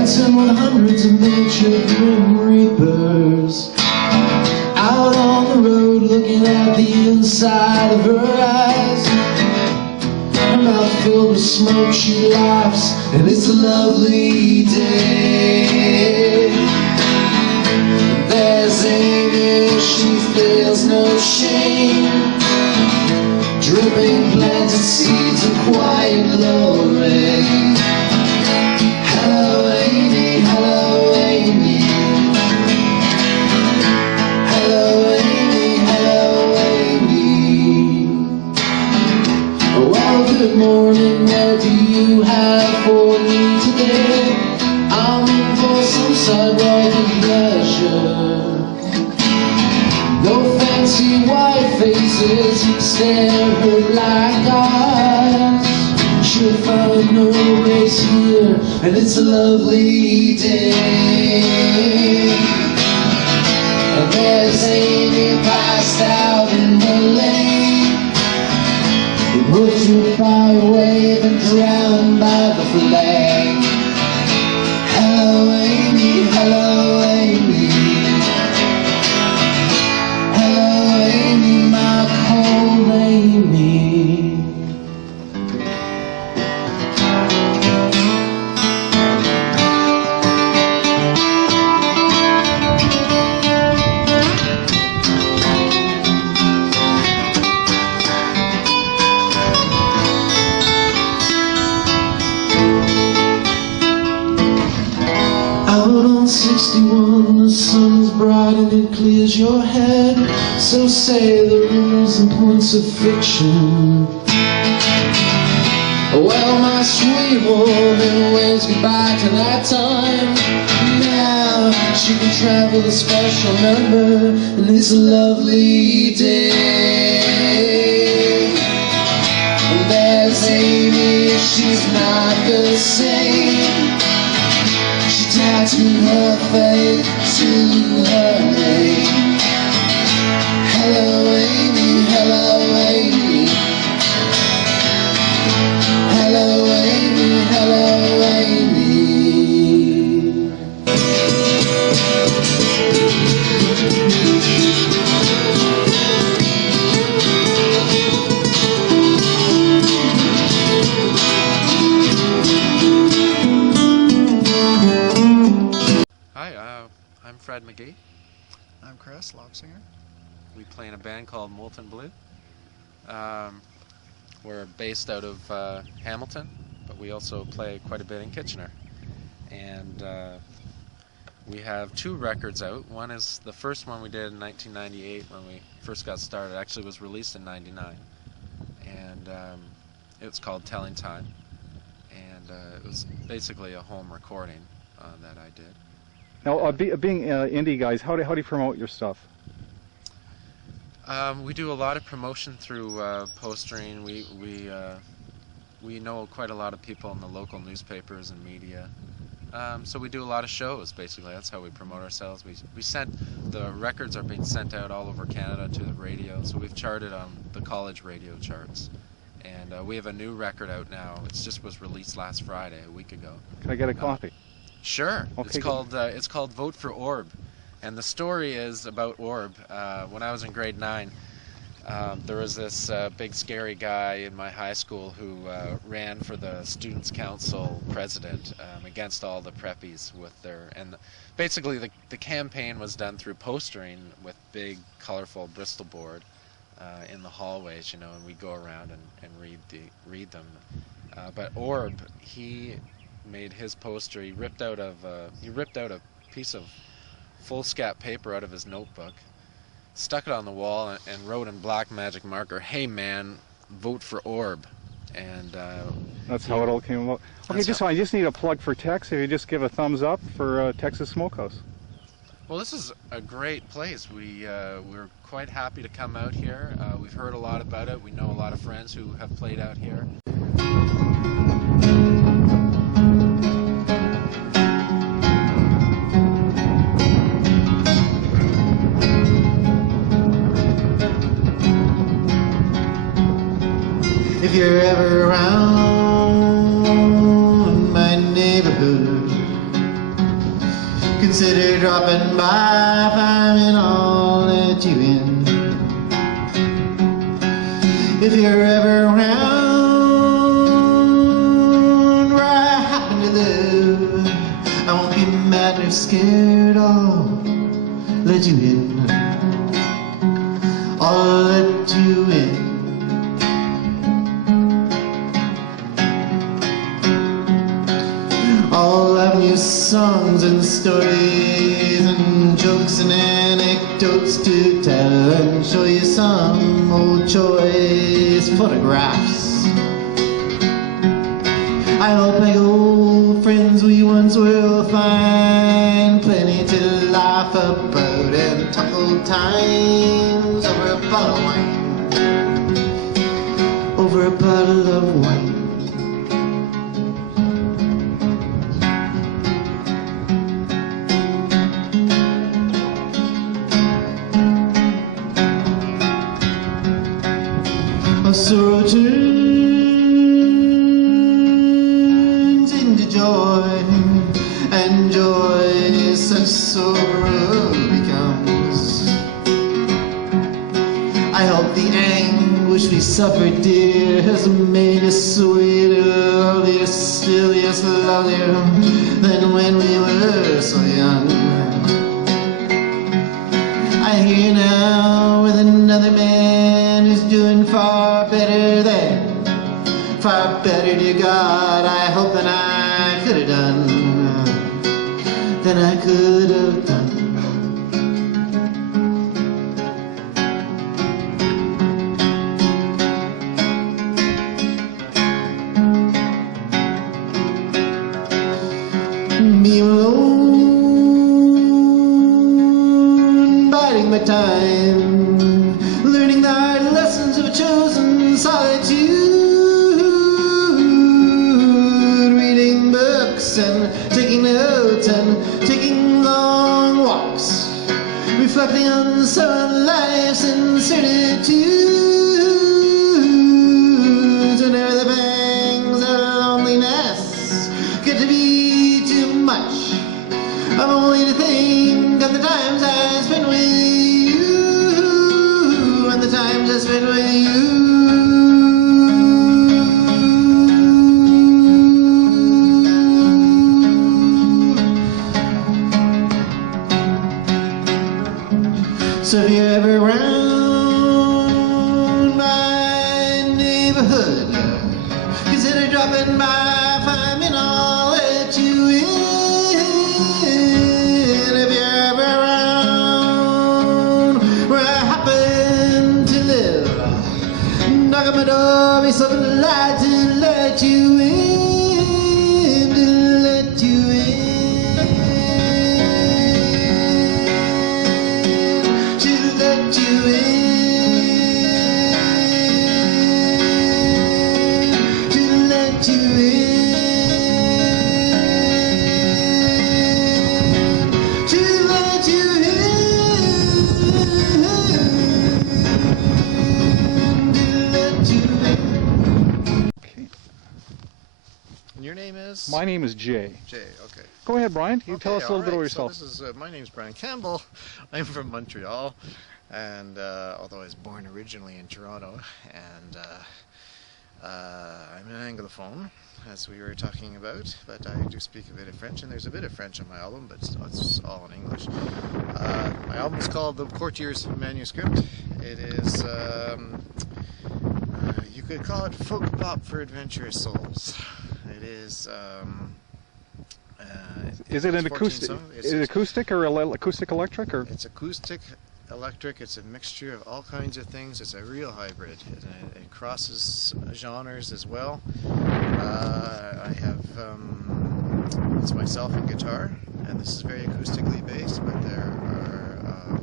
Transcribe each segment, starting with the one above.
dancing with hundreds of nature grim reapers, out on the road looking at the inside of her eyes. Her mouth filled with smoke, she laughs, and it's a lovely day. There's Amy, she feels no shame, dripping planted seeds of quiet glory. Hello Amy, hello Amy, hello Amy, hello Amy. Well, good morning, what do you have for me today? I'm in for some sidewalk of pleasure. No fancy white faces stare her like eyes. She'll find no race here, and it's a lovely day. And there's Amy passed out in the lane, butchered by a wave and drowned by the flag. Hello Amy, hello Amy, hello Amy, my cold Amy. Out on 61, the sun's bright and it clears your head. So say the rules and points of fiction. Well, my sweet woman waves goodbye to that time. Now she can travel a special number, and it's a lovely day. And there's Amy, she's not the same. She tattooed her fate to her name. Hello Amy, hello Amy, hello Amy, hello Amy. Hi, I'm Fred McGee. I'm Chris, love singer. We play in a band called Molten Blue. We're based out of Hamilton, but we also play quite a bit in Kitchener. And we have 2 records out. One is the first one we did in 1998 when we first got started. Actually, was released in '99, and it's called Telling Time. And it was basically a home recording that I did. Now, being indie guys, how do you promote your stuff? We do a lot of promotion through postering. We know quite a lot of people in the local newspapers and media. So we do a lot of shows, basically. That's how we promote ourselves. The records are being sent out all over Canada to the radio, so we've charted on the college radio charts. And we have a new record out now. It just was released last Friday, a week ago. Can I get a copy? Sure. Okay, It's called Vote for Orb. And the story is about Orb. When I was in grade 9, there was this big scary guy in my high school who ran for the Students' Council president against all the preppies with basically the campaign was done through postering with big colorful Bristol board in the hallways, and we go around and read them. But Orb, he made his poster. He ripped out a piece of foolscap paper out of his notebook, stuck it on the wall, and wrote in black magic marker, "Hey man, vote for Orb." And that's how it all came about. Okay, I just need a plug for Tex. If you just give a thumbs up for Texas Smokehouse. Well, this is a great place. We're quite happy to come out here. We've heard a lot about it. We know a lot of friends who have played out here. If you're ever around my neighborhood, Consider dropping by if I'm in, I'll let you in. If you're ever around where I happen to live, I won't be mad nor scared, I'll let you in. I'll let you in. I'll have new songs and stories and jokes and anecdotes to tell, and show you some old choice photographs. I hope like old friends we once will find plenty to laugh about and talk old times over a bottle of wine. Over a bottle of wine. Sorrow turns into joy, and joy such sorrow becomes. I hope the anguish we suffered, dear, has made us sweeter, lovelier, still, yes, lovelier than when we were so young. I hear now with another man who's doing far better than, far better, dear God, I hope, than I could have done, than I could have done. Me alone, biding my time, learning the hard lessons of a chosen solitude, reading books and taking notes and taking long walks, reflecting on some life's incertitudes, whenever the pangs of loneliness get to be too much. I'm only to think of the times I spent with you, and the times I spent with you. So if you're ever around my neighborhood, consider dropping by. If I'm in, I'll let you in. If you're ever around where I happen to live, knock on my door, be so glad to let you in, to let you in, to let you in, to let you in, to let you And your name is? My name is Jay. Jay, okay. Go ahead, Brian. You tell us a little bit about So yourself. this is, my name's Brian Campbell. I'm from Montreal, and although I was born originally in Toronto, and I'm an Anglophone, as we were talking about, but I do speak a bit of French, and there's a bit of French on my album, but it's all in English. My album is called The Courtier's Manuscript. It is, you could call it folk pop for adventurous souls. It is, Is it an 14 acoustic? songs. Is it acoustic or acoustic electric or? It's acoustic, electric. It's a mixture of all kinds of things. It's a real hybrid. It crosses genres as well. I have it's myself and guitar, and this is very acoustically based. But there are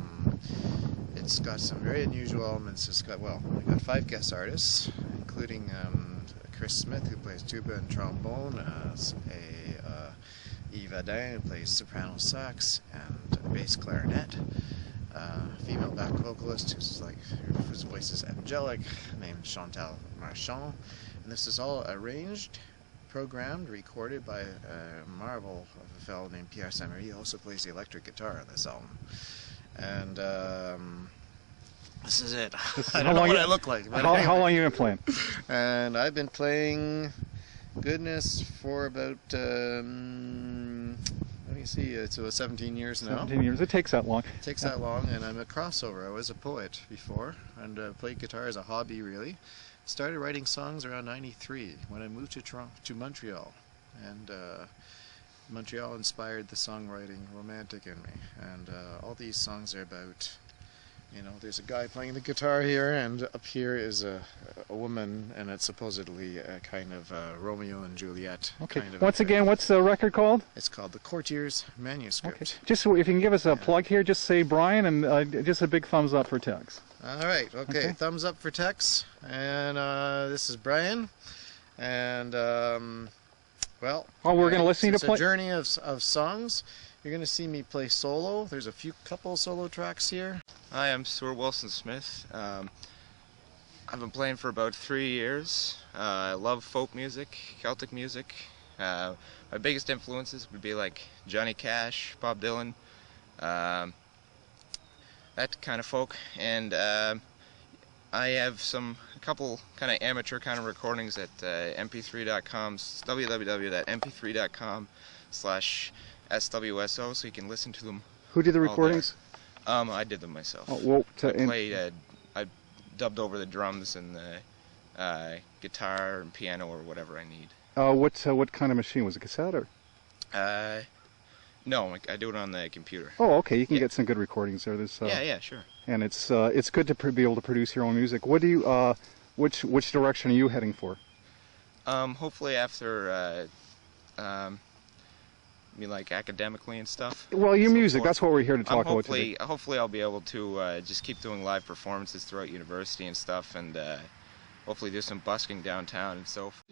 it's got some very unusual elements. It's got we got 5 guest artists, including Chris Smith, who plays tuba and trombone, Yves Adin, who plays soprano sax and bass clarinet, female back vocalist whose voice is angelic, named Chantal Marchand, and this is all arranged programmed, recorded by a marvel of a fellow named Pierre Samery. He also plays the electric guitar on this album. And this is it. I don't know what I look like. But How anyway. long you been playing? And I've been playing, goodness, for about, let me see, it's about 17 years now. 17 years. It takes that long. It takes that long, and I'm a crossover. I was a poet before, and played guitar as a hobby, really. Started writing songs around 93 when I moved to Montreal, and Montreal inspired the songwriting romantic in me. And all these songs are about, you know, there's a guy playing the guitar here, and up here is a woman, and it's supposedly a kind of Romeo and Juliet. Okay. Kind of Once again, what's the record called? It's called The Courtier's Manuscript. Okay. Just if you can give us a plug here, just say Brian, and just a big thumbs up for Tex. All right. Okay. Thumbs up for Tex. And this is Brian. And well. Oh, we're going to listen to play. It's a journey of songs. You're going to see me play solo. There's a couple solo tracks here. Hi, I'm Stuart Wilson-Smith. I've been playing for about 3 years. I love folk music, Celtic music. My biggest influences would be like Johnny Cash, Bob Dylan, that kind of folk. And I have a couple kind of amateur kind of recordings at mp3.com, www.mp3.com/SWSO, so you can listen to them. Who did the recordings? I did them myself. Oh, well, I dubbed over the drums and the guitar and piano or whatever I need. What kind of machine? Was it cassette or? No, I do it on the computer. Oh, okay. You can get some good recordings there. There's, yeah, sure. And it's good to be able to produce your own music. What do you which direction are you heading for? Hopefully after like academically and stuff. Well, your music, that's what we're here to talk about today. Hopefully I'll be able to just keep doing live performances throughout university and stuff, and hopefully do some busking downtown and so forth.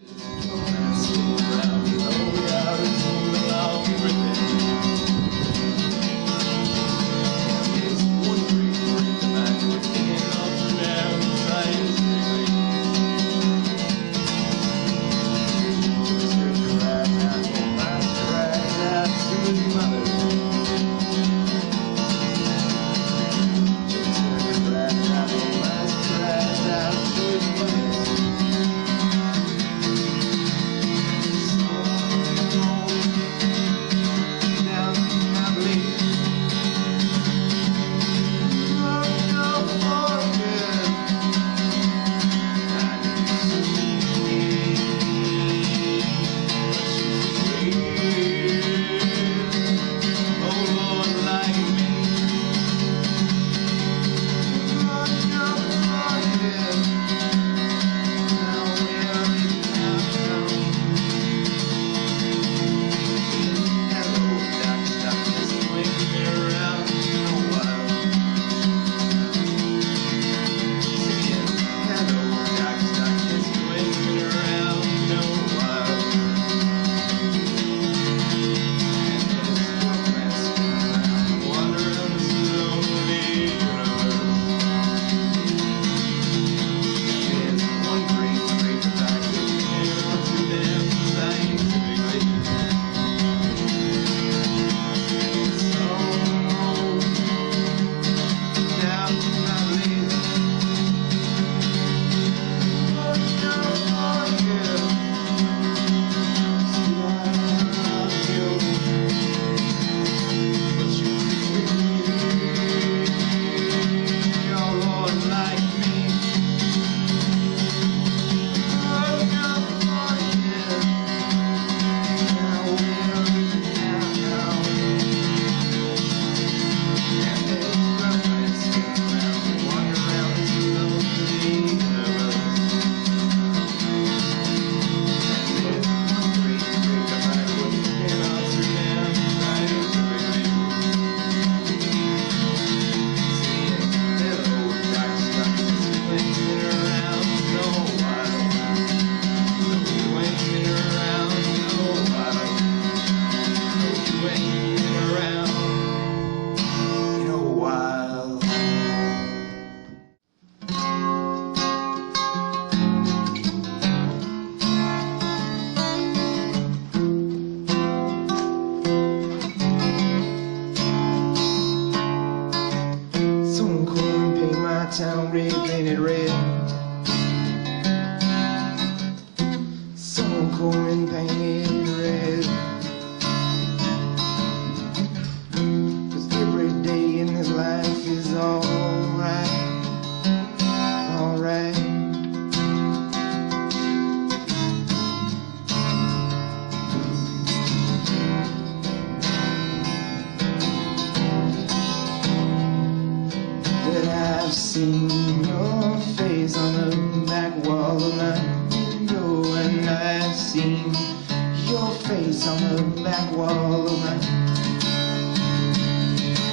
back wall of my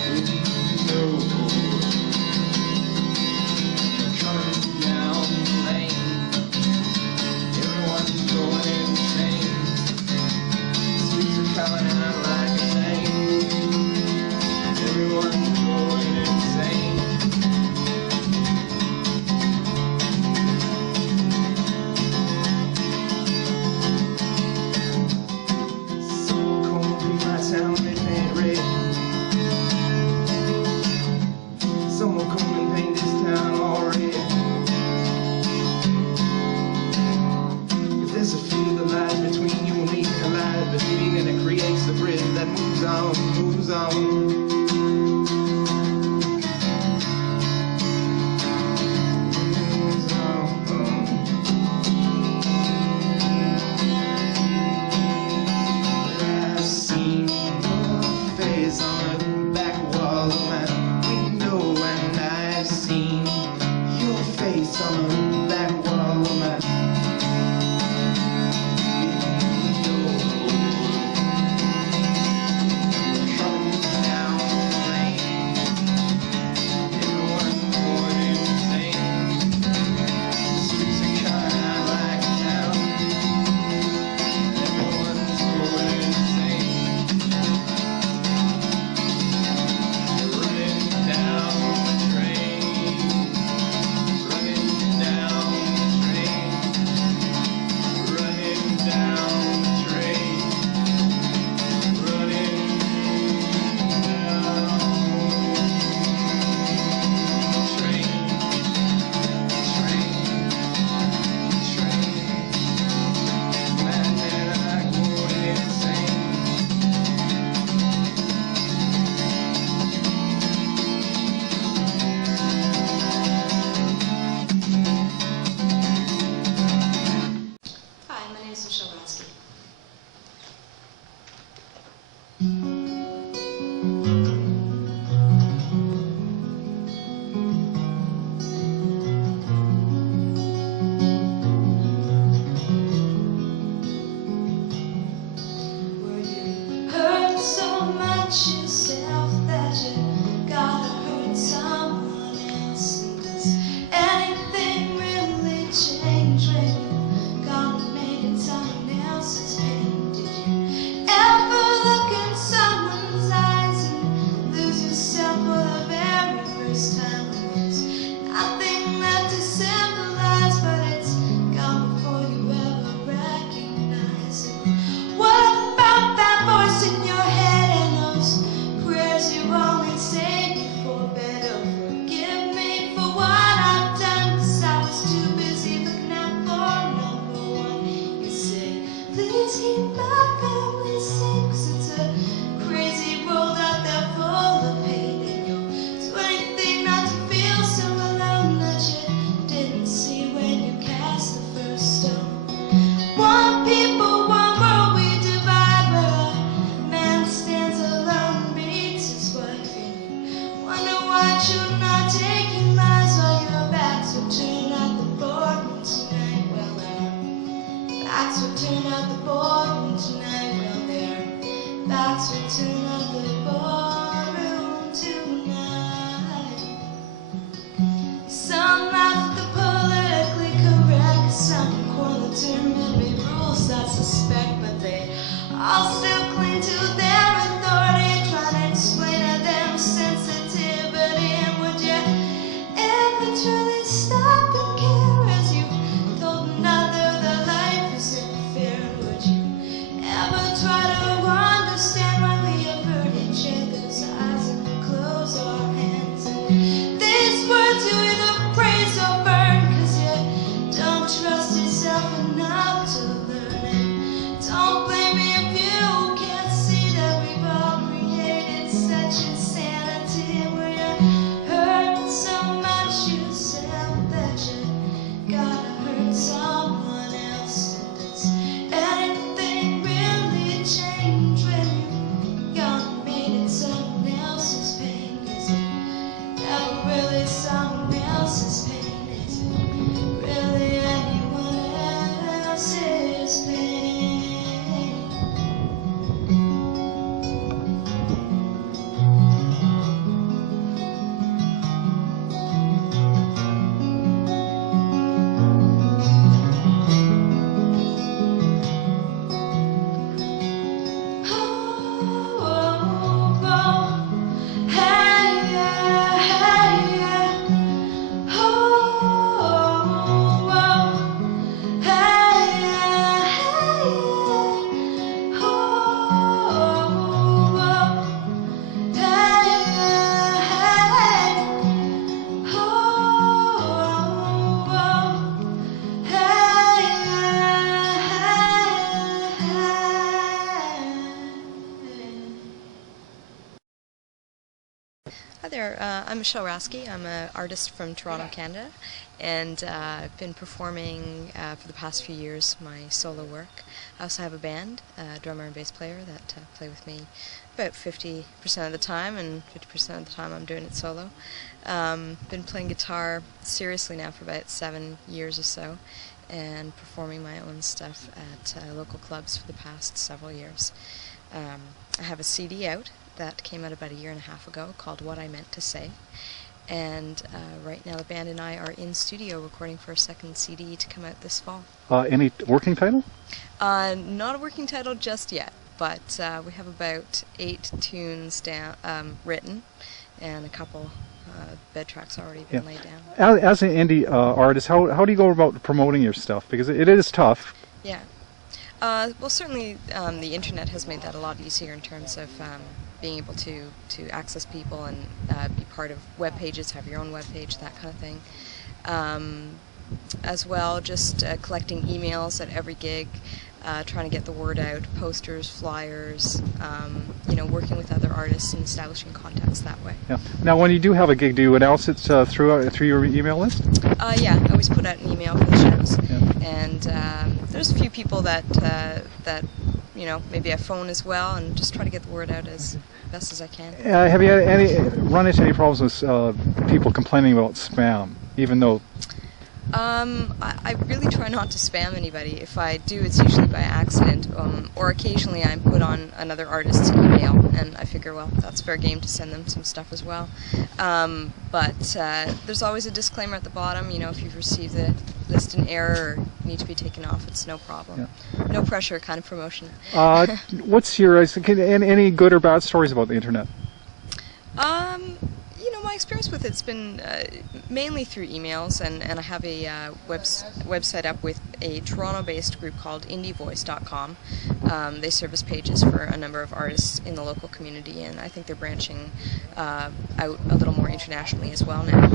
window. Coming down the lane, everyone's going insane. Streets are coming out like a train. Everyone's going insane. Someone come through my town, they paint red. Someone come and paint this town all red. If there's a field of light between you and me, a light between, and it creates the bridge that moves on, moves on. I've seen your face on the back wall of my window, and I've seen your face on the back wall of my window. Coming down the lane, everyone's going insane. The streets are coming out like a town. Everyone's going insane. Running down the train. Running down the train. Running down the train. Running down train. Man, I'm going insane. Hi, my name is Michelle Brodsky. Were you hurt so much yourself that you gotta hurt someone else? Does anything really change when you gotta make it someone else's pain? Did you ever look in someone's eyes and lose yourself for the very first time? There's nothing left to symbolize, but it's gone before you ever recognize it. What about that voice in your head and those prayers you only say before bed? Oh, forgive me for what I've done, 'cause I was too busy looking out for number one. You say, please keep my family safe, 'cause it's a crazy world out there full of hate, and you'll do anything not to feel so alone that you didn't see when you cast the first stone. One people, one world we divide, where a man stands alone and beats his wife, and you wonder why you're not taking lives while your backs are turned at the boardroom tonight. Well, their backs were turned at the boardroom tonight. Well, their backs were turned at the boardroom tonight. Some laugh at the politically correct, some quarrel the terminated rules I suspect, but they all still cling to their authority, trying to explain to them sensitivity. And would you ever truly stop and care as you told another that life isn't fair? And would you ever try to understand why we avert each other's eyes and close our hands? And these words you either praise or burn, 'cause you don't trust yourself enough to learn. And don't blame me if you Hi there, I'm Michelle Rasky. I'm an artist from Toronto, Canada, and I've been performing for the past few years my solo work. I also have a band, a drummer and bass player that play with me about 50% of the time, and 50% of the time I'm doing it solo. Been playing guitar seriously now for about 7 years or so, and performing my own stuff at local clubs for the past several years. I have a CD out that came out about 1.5 years ago called What I Meant to Say, and right now the band and I are in studio recording for a second CD to come out this fall. Any working title? Not a working title just yet, but we have about 8 tunes down, written, and a couple bed tracks already been laid down. As an indie artist, how do you go about promoting your stuff? Because it is tough. Yeah. Well, certainly the internet has made that a lot easier in terms of being able to access people and be part of web pages, have your own web page, that kind of thing. As well, just collecting emails at every gig, trying to get the word out, posters, flyers, working with other artists and establishing contacts that way. Yeah. Now, when you do have a gig, do you announce it through your email list? Yeah, I always put out an email for the shows, yeah. And there's a few people that maybe I phone as well, and just try to get the word out as best as I can. Have you run into any problems with people complaining about spam, even though? I really try not to spam anybody. If I do, it's usually by accident, or occasionally I'm put on another artist's email, and I figure, well, that's fair game to send them some stuff as well. But there's always a disclaimer at the bottom. If you've received the list in error or need to be taken off, it's no problem. Yeah. No pressure kind of promotion. What's your any good or bad stories about the internet? My experience with it's been mainly through emails, and I have a website up with a Toronto-based group called indievoice.com. They service pages for a number of artists in the local community, and I think they're branching out a little more internationally as well now.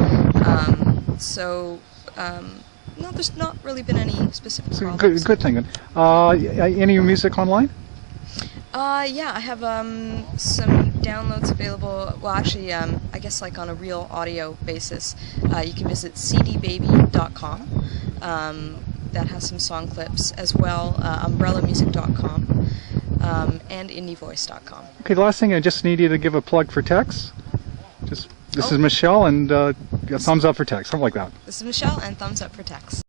No, there's not really been any specific problems. Good thing. Any music online? Yeah, I have some downloads available. Well, actually, I guess like on a real audio basis, you can visit cdbaby.com. That has some song clips as well. Umbrellamusic.com and indievoice.com. Okay, the last thing, I just need you to give a plug for Tex. This is Michelle, and thumbs up for Tex, something like that. This is Michelle, and thumbs up for Tex.